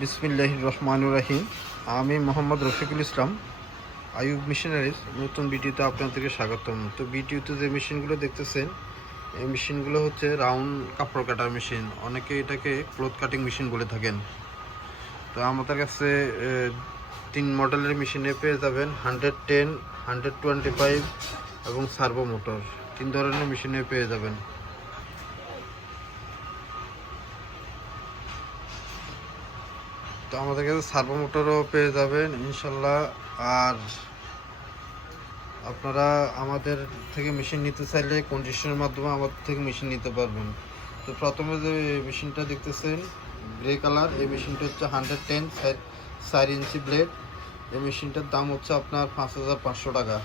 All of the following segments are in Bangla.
বিসমিল্লাহির রহমানির রহিম। আমি মোহাম্মদ রফিকুল ইসলাম, আইয়ুব মেশিনারিজ নতুন ভিডিওতে আপনাদেরকে স্বাগতম। তো ভিডিওতে যে মেশিনগুলো দেখতেছেন, এই মেশিনগুলো হচ্ছে রাউন্ড কাপড় কাটার মেশিন, অনেকে এটাকে ক্লথ কাটিং মেশিন বলে থাকেন। তো আমাদের কাছে 3 মডেলের মেশিনে পেয়ে যাবেন 110, 125 এবং সার্ভো মোটর, 3 ধরনের মেশিনে পেয়ে যাবেন। তো আমাদের কাছে সার্ভো মোটরও পেয়ে যাবেন ইনশাল্লাহ। আর আপনারা আমাদের থেকে মেশিন নিতে চাইলে কন্ডিশনের মাধ্যমে আমাদের থেকে মেশিন নিতে পারবেন। তো প্রথমে যে মেশিনটা দেখতেছেন গ্রে কালার, এই মেশিনটা হচ্ছে 110 4 ইঞ্চি ব্লেড। এই মেশিনটার দাম হচ্ছে আপনার 5,500 টাকা।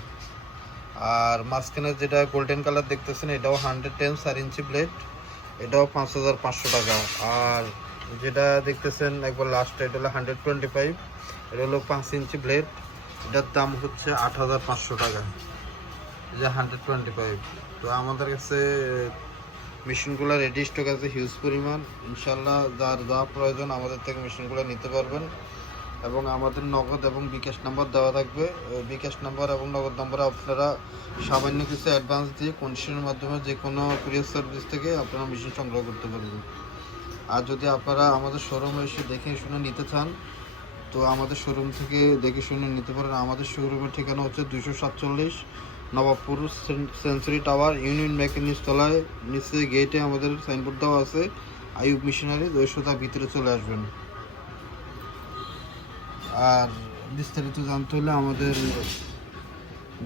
আর মাঝখানে যেটা গোল্ডেন কালার দেখতেছেন, এটাও 110 4 ইঞ্চি ব্লেড, এটাও 5,500 টাকা। আর যেটা দেখতেছেন একবার লাস্ট, এটা হলো 125, এটা হলো 5 ইঞ্চি ব্লেড, এটার দাম হচ্ছে 8,500 টাকা। যে 125। তো আমাদের কাছে মেশিনগুলো রেডি স্টক আছে হিউজ পরিমাণ। ইনশাল্লাহ যার যা প্রয়োজন আমাদের থেকে মেশিনগুলো নিতে পারবেন। এবং আমাদের নগদ এবং বিকাশ নাম্বার দেওয়া থাকবে। বিকাশ নাম্বার এবং নগদ নাম্বারে আপনারা সামান্য কিছু অ্যাডভান্স দিয়ে কন্ডিশনের মাধ্যমে যে কোনো কুরিয়ার সার্ভিস থেকে আপনারা মেশিন সংগ্রহ করতে পারবেন। আর যদি আপনারা আমাদের শোরুমে এসে দেখে শুনে নিতে চান, তো আমাদের শোরুম থেকে দেখে শুনে নিতে পারেন। আমাদের শোরুমের ঠিকানা হচ্ছে 247 নবাবপুর সেঞ্চুরি টাওয়ার, ইউনিয়ন ব্যাংকের নিচতলায়, নিচে গেটে আমাদের সাইনবোর্ড দেওয়া আছে আইয়ুব মেশিনারি। 200 ভিতরে চলে আসবেন। আর বিস্তারিত জানতে হলে আমাদের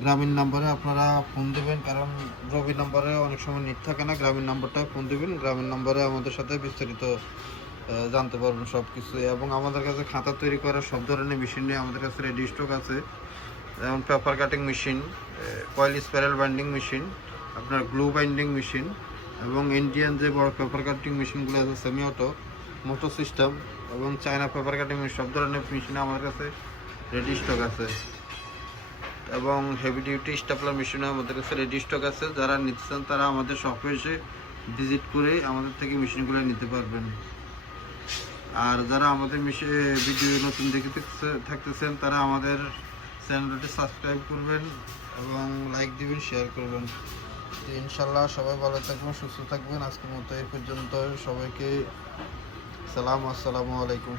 গ্রামীণ নাম্বারে আপনারা ফোন দেবেন, কারণ রবি নাম্বারে অনেক সময় নেট থাকে না। গ্রামীণ নাম্বারটা ফোন দেবেন, গ্রামীণ নাম্বারে আমাদের সাথে বিস্তারিত জানতে পারবেন সব কিছু। এবং আমাদের কাছে খাতা তৈরি করার সব ধরনের মেশিন নিয়ে আমাদের কাছে রেডি স্টক আছে, যেমন paper cutting machine, coil spiral binding machine, আপনার গ্লু বাইন্ডিং মেশিন, এবং ইন্ডিয়ান যে বড় পেপার কাটিং মেশিনগুলো আছে সেমি অটো, মোটর সিস্টেম, এবং চায়না পেপার কাটিং মেশিন, সব ধরনের মেশিন আমাদের কাছে রেডি স্টক আছে। এবং হেভি ডিউটি স্টাপলার মেশিনও আমাদের কাছে রেডি স্টক আছে। যারা নিতে চান তারা আমাদের শপে এসে ভিজিট করে আমাদের থেকে মেশিনগুলো নিতে পারবেন। আর যারা আমাদের ভিডিও নতুন দেখতে থাকতেছেন তারা আমাদের চ্যানেলটি সাবস্ক্রাইব করবেন এবং লাইক দিবেন, শেয়ার করবেন। ইনশাল্লাহ সবাই ভালো থাকবেন, সুস্থ থাকবেন। আজকের মতো এই পর্যন্ত। সবাইকে সালাম, আসসালামু আলাইকুম।